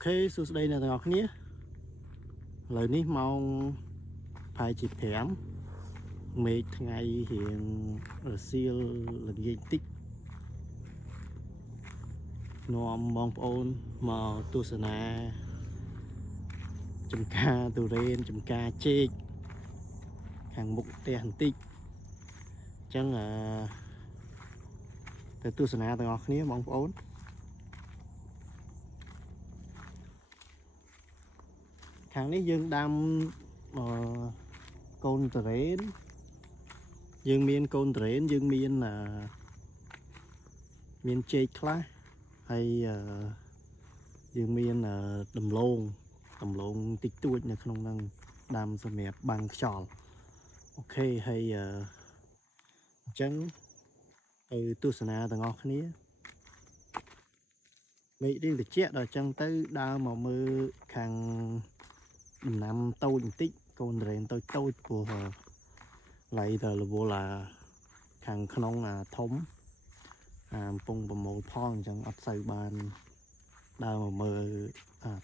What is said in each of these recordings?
Ok, số đây là ngọc nhé. Lời ní mong phải chỉ phém mấy ngày hiện ở siêu lần gây tích nó mong ôn mà tu sửa nà chấm ca Durian chấm ca chê hàng mục tè hàng tích chẳng là từ tu sửa nà từ ngọc nhé mong ôn hàng ní dương đam côn Durian dương miên côn Durian dương miên là miên chê class hay dương miên là đầm lôn tích tuổi này không năng đam sơ mẹp bằng tròn ok hay chẳng từ tu sửa nà từ ngọc nhé mấy đi được chết rồi chẳng tới đau mà mưa càng năm tôi tích con rèn tôi của lại giờ là vô là càng không là thống bông bầm màu thon chẳng ấp xây bàn đau mà mưa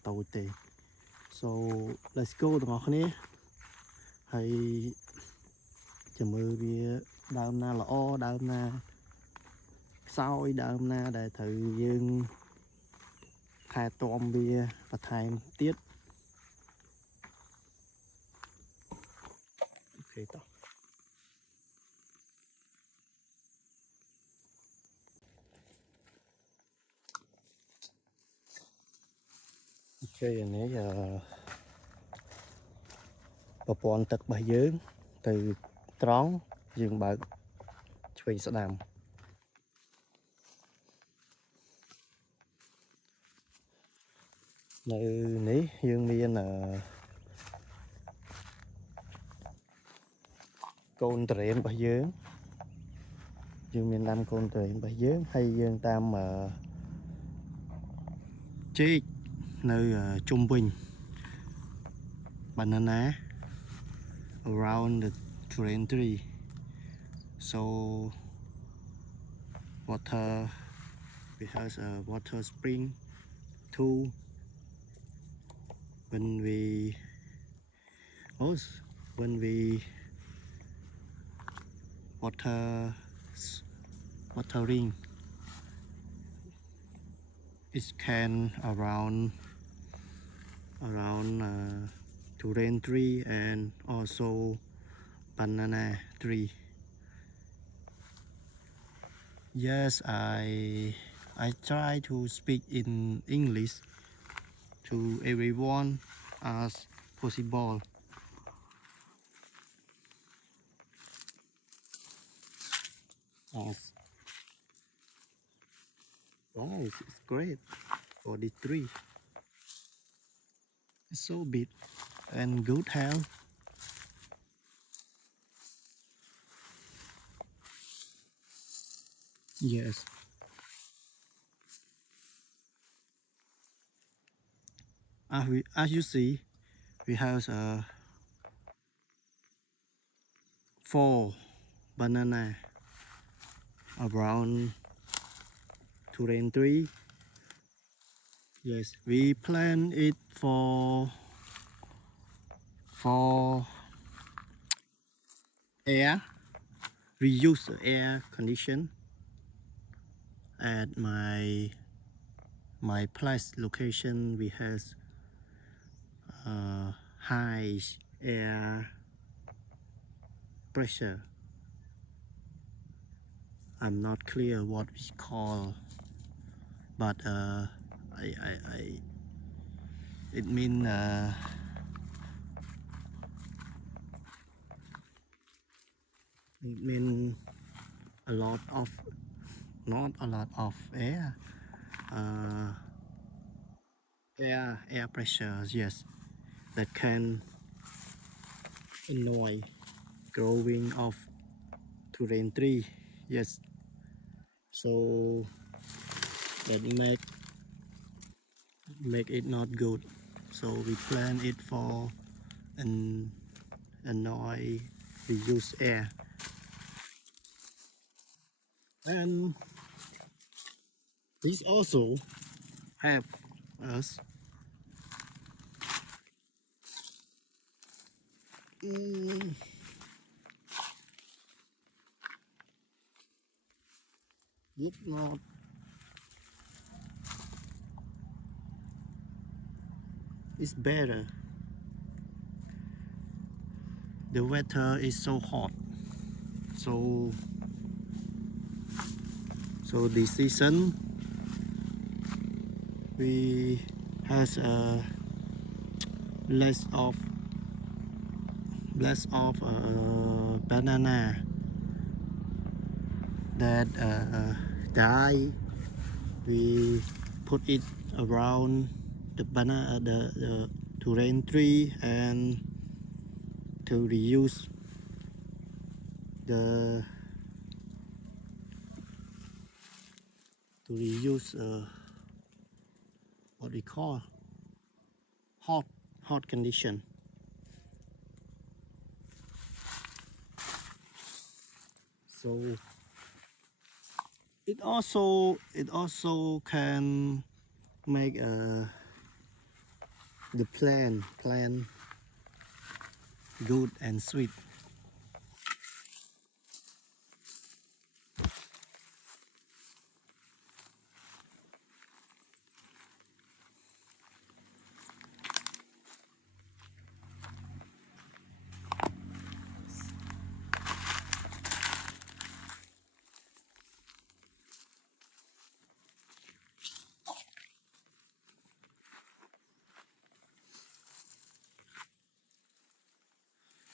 tôi tê so let's go tụi ngọc nhé hay chờ mưa bia đau na là o đau na sau đau na để thử dương thay tôm bia và thay tiết ok tao ok này bà bọn tật bà dưỡng từ trón dương bạc chơi sẽ đàm nơi ní dương miên là côn truyện bà dưỡng dương miên năm côn truyện bà dưỡng hay dương tam mà chế nơi trung bình banana around the train tree so water it has a water spring too when we watering it can around durian tree and also banana tree. Yes, I try to speak in English to everyone as possible. Yes. Oh, it's great for the tree. It's so big and good health. Yes. As you see, we have 4 banana around durian tree. Yes, we plant it for air, reuse the air condition at my place location. We have high air pressure. I'm not clear what we call, but it means a lot of, not a lot of air, air pressure, yes, that can annoy growing of durian tree, yes, so that make it not good, so we plant it for an annoy reuse air. And this also have us Mm. It's not. It's better. The weather is so hot. So this season we has a less of banana that die. We put it around the banana the durian tree and to reuse the what we call hot condition. So it also can make the plant good and sweet.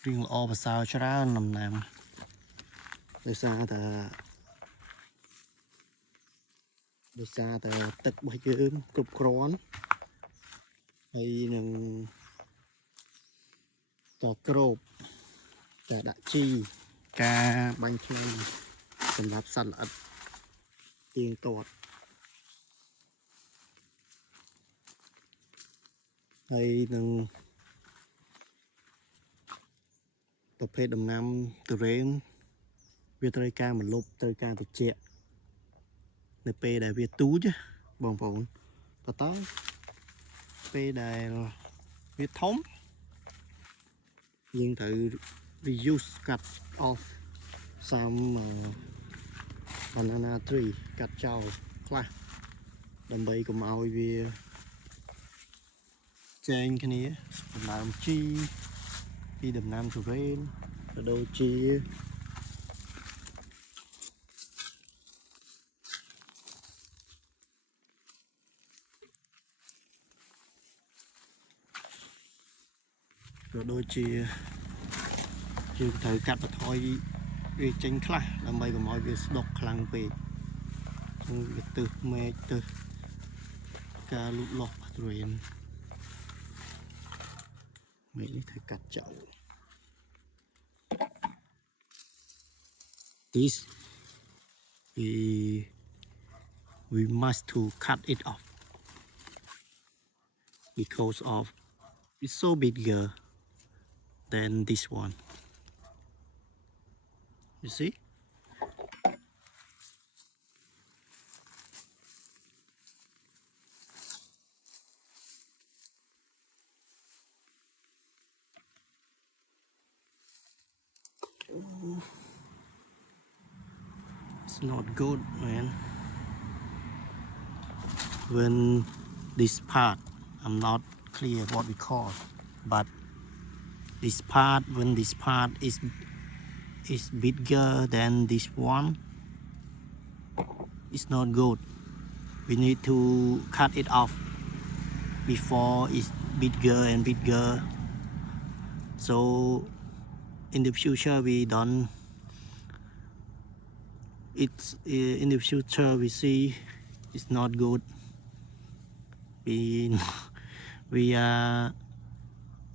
Riêngល្អប្រសើរច្រើនដំណាំដោយសារតែទឹករបស់យើងគ្រប់គ្រាន់ហើយនឹងតក្រូបតែដាក់ជីការបាញ់ថ្នាំសម្រាប់សត្វល្អិតទៀងទាត់ហើយនឹងប្រភេទដំណាំទុរេនវាត្រូវការម្លប់ត្រូវការត្រជាក់នៅពេលដែលវាទូចបងប្អូនប៉ុន្តែពេលដែលវាធំយើងត្រូវ reuse cut off some banana tree កាត់ចោលខ្លះដើម្បីកុំឲ្យវាចែងគ្នាដំណាំជីពីដំណាំទុរេនក៏ដូចជាយើងត្រូវកាត់បន្ថយវាចេញខ្លះដើម្បីកុំឲ្យវាស្ដុកខ្លាំងពេកវាទឹះមែកទឹះការលូតលាស់ទុរេនមែកនេះត្រូវកាត់ចោល This we must to cut it off because of it's so bigger than this one. You see? It's not good, man. When this part, I'm not clear what we call, but this part, when this part is bigger than this one, it's not good. We need to cut it off before it's bigger and bigger. So in the future we don't. It's in the future we see it's not good. We are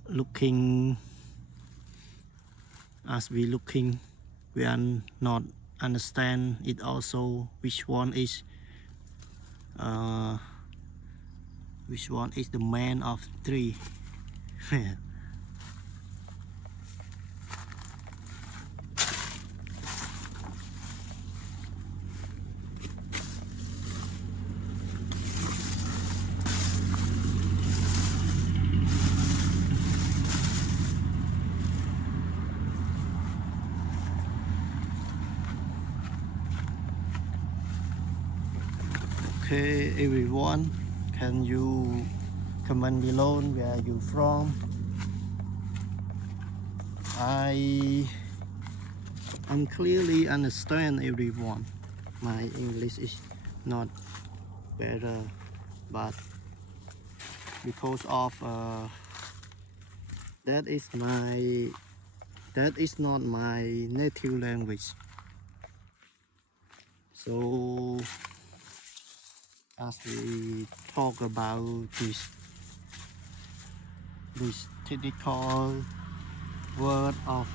looking as we looking. We are not understand it also which one is the man of three. Okay, everyone, can you comment below where you from? I clearly understand everyone. My English is not better, but because of that is not my native language. So as we talk about this technical word of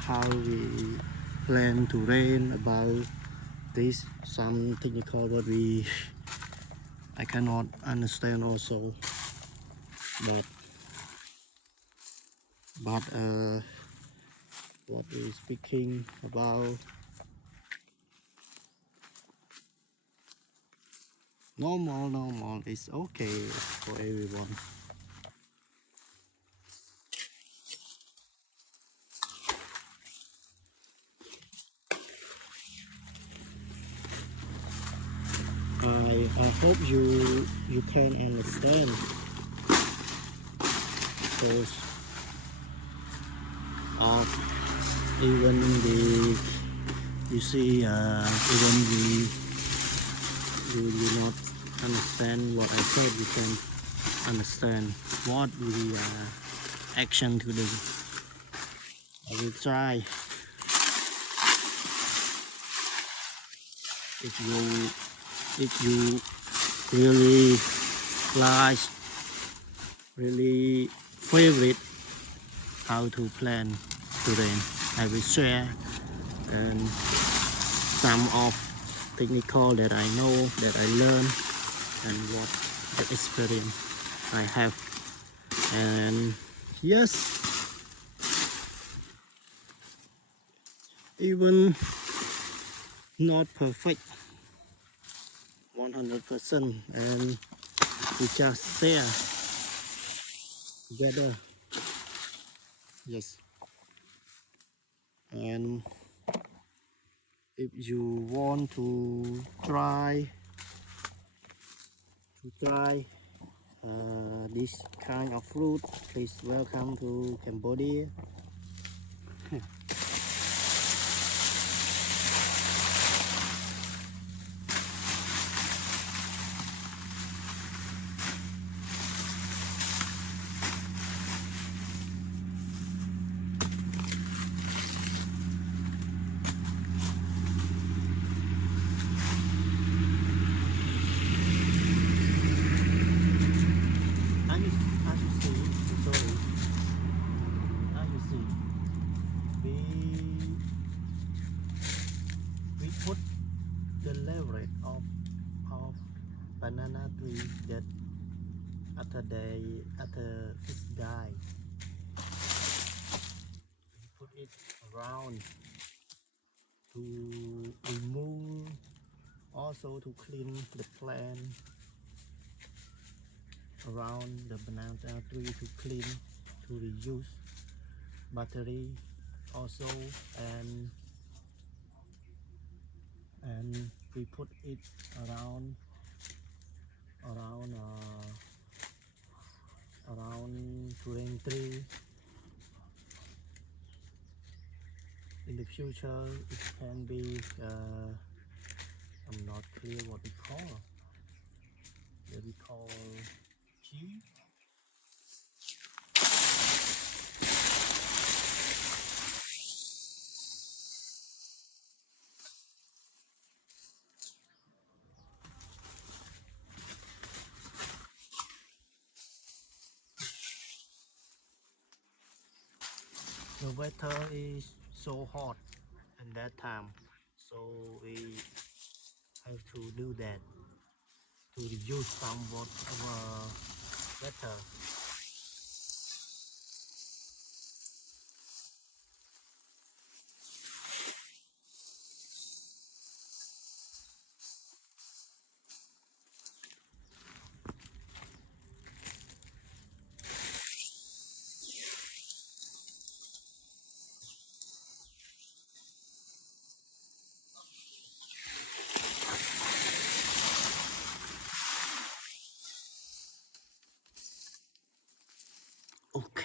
how we plan to rain about this, some technical word I cannot understand also, but what we speaking about normal is okay for everyone. I hope you can understand, because of even the you see even you not understand what I said, you can understand what we action to do. I will try. If you really like, really favorite how to plan today, I will share and some of technical that I know, that I learned, and what the experience I have. And yes, even not perfect 100%, and we just share together. Yes, and if you want to try this kind of fruit, please welcome to Cambodia. As you see, sorry, as you see, we we put the leverage of banana tree that after this guy, we put it around to remove, also to clean the plant around the banana tree, to clean, to reuse battery also, and we put it around Durian tree. In the future it can be I'm not clear what we call G. The weather is so hot in that time, so we have to do that to reduce somewhat our weather.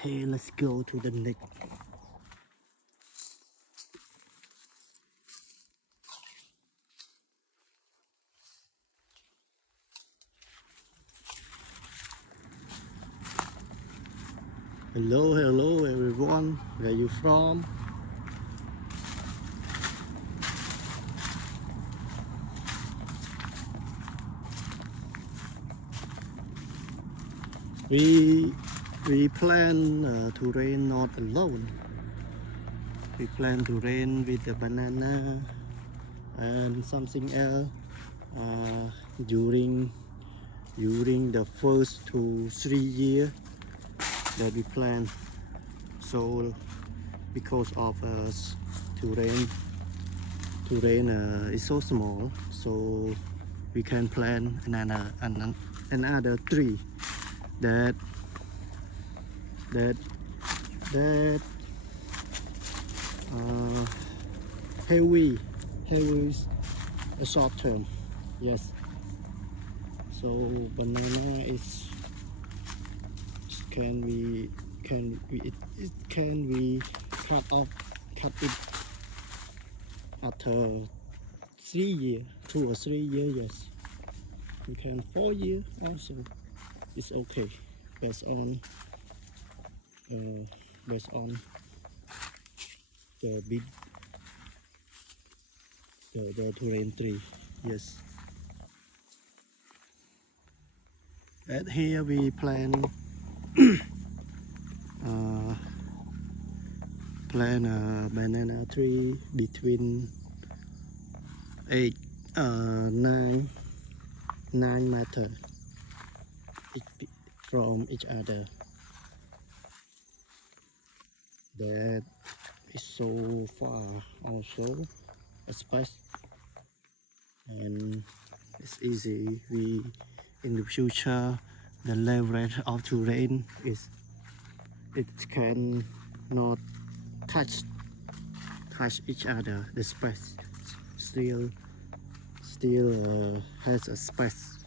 Okay, let's go to the next. Hello everyone. Where you from? We plan to rain not alone. We plan to rain with the banana and something else during the first 2-3 years that we plan. So because of to rain is so small, so we can plant another tree that that that uh, heavy a short term. Yes, so banana is it can we cut it after 3 years, 2 or 3 years. Yes, we can 4 years also. It's okay based on uh, based on the big the terrain tree. Yes, and here we plan uh, a banana tree between 8 9 meter from each other. That is so far also a space, and it's easy. We in the future the leverage of terrain is it can not touch each other. The space still has a space.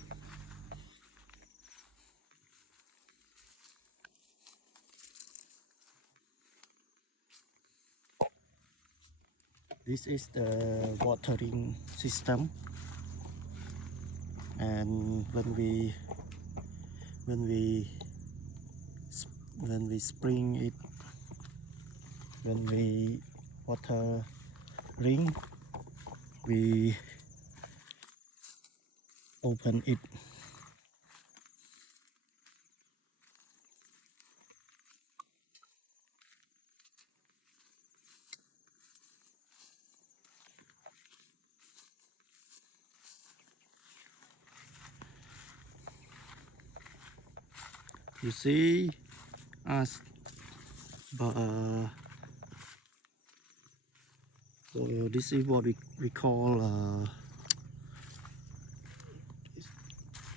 This is the watering system, and when we spring it, when we water ring, we open it. You see us, but so this is what we call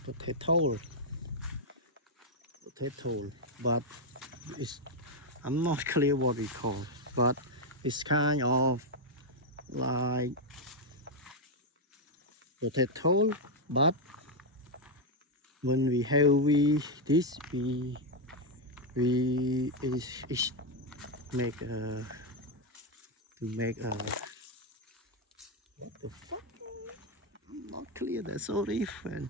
potato, but it's I'm not clear what we call, but it's kind of like potato, but when we heavy this we is make to make what the fuck, I'm not clear, that's so different.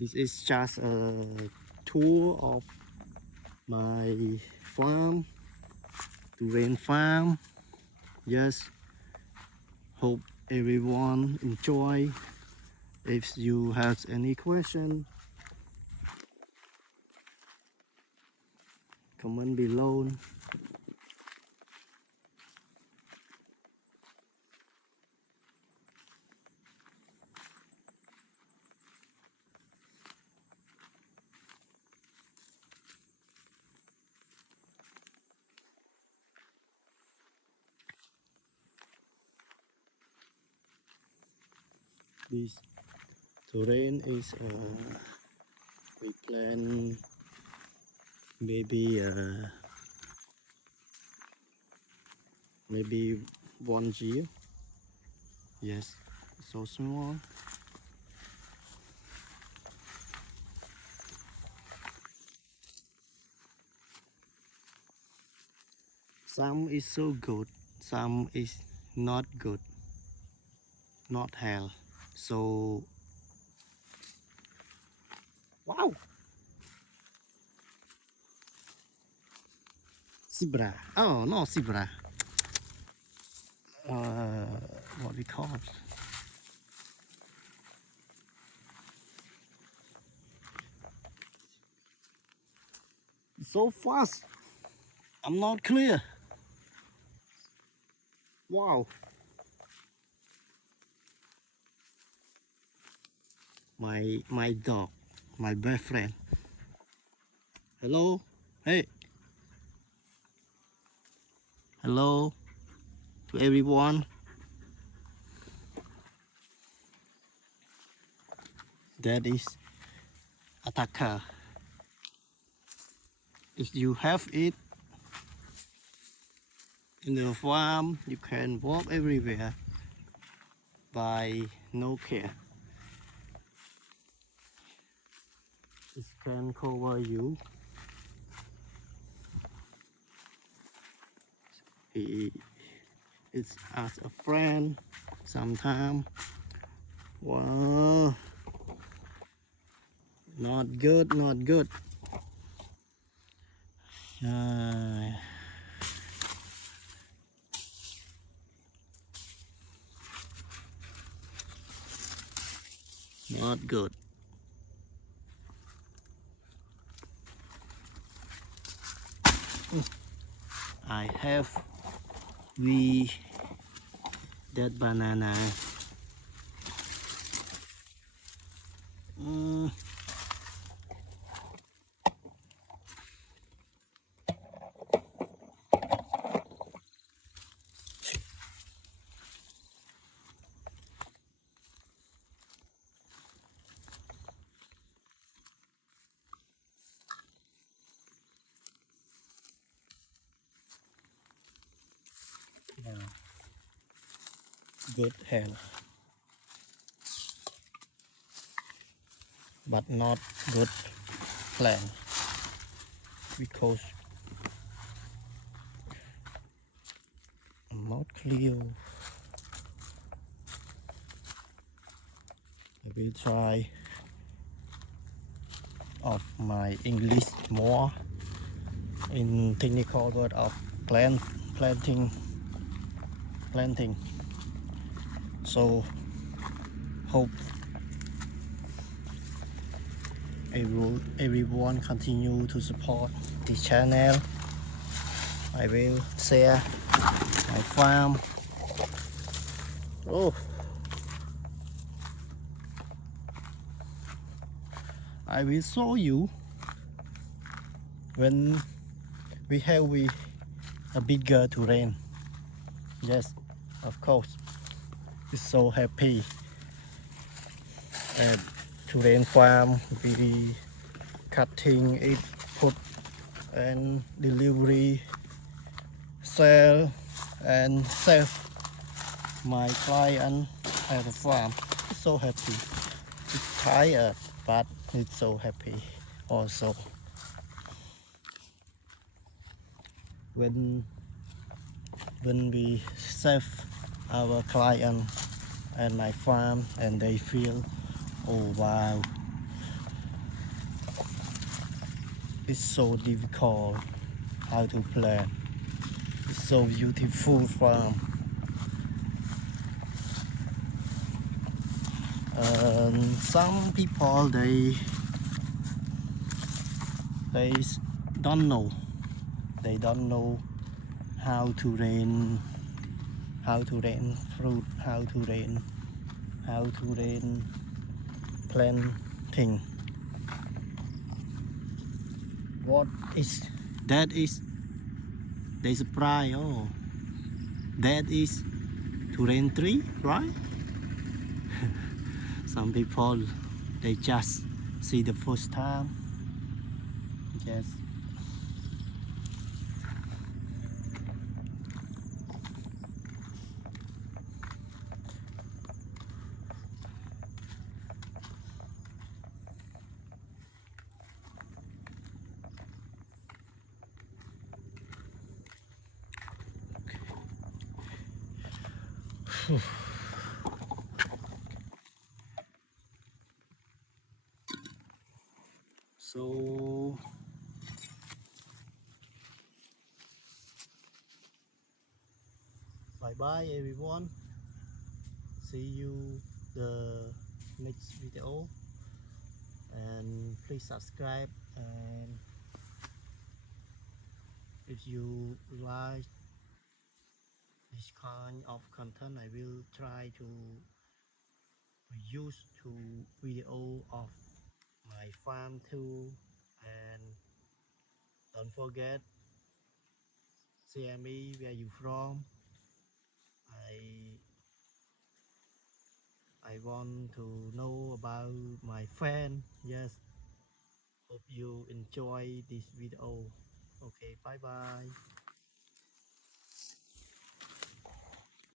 This is just a tour of my farm, Durian farm. Yes, hope everyone enjoy. If you have any question, comment below. This terrain is we plan maybe maybe 1 year. Yes, so small. Some is so good, some is not good, not hell. So wow, zebra. Oh no, zebra. What we call it? So fast. I'm not clear. Wow. My dog, my best friend. Hello. Hey. Hello to everyone. That is attacker. If you have it in the farm, you can walk everywhere by no care. It can cover you. He is as a friend sometimes. Wow, not good, not good. Uh, Not good. I have that banana. Mm, yeah, good health, but not good plan because I'm not clear. I will try of my English more in technical word of planting. So hope everyone continue to support the channel. I will share my farm. Oh, I will show you when we have a bigger terrain. Yes, of course. It's so happy. And terrain farm, we cutting it, put and delivery, sell and save my client at the farm. It's so happy. It's tired, but it's so happy also. When we save our client and my farm and they feel, oh wow, it's so difficult how to plant. It's so beautiful farm. Some people they don't know. They don't know how to rain fruit, how to rain planting. What is that? Is they surprise? Oh, that is to rain tree, right? Some people they just see the first time. Yes. So bye bye everyone, see you the next video, and please subscribe, and if you like this kind of content, I will try to use to video of my farm too. And don't forget, share me where you from. I want to know about my friend. Yes, hope you enjoy this video. Okay, bye bye.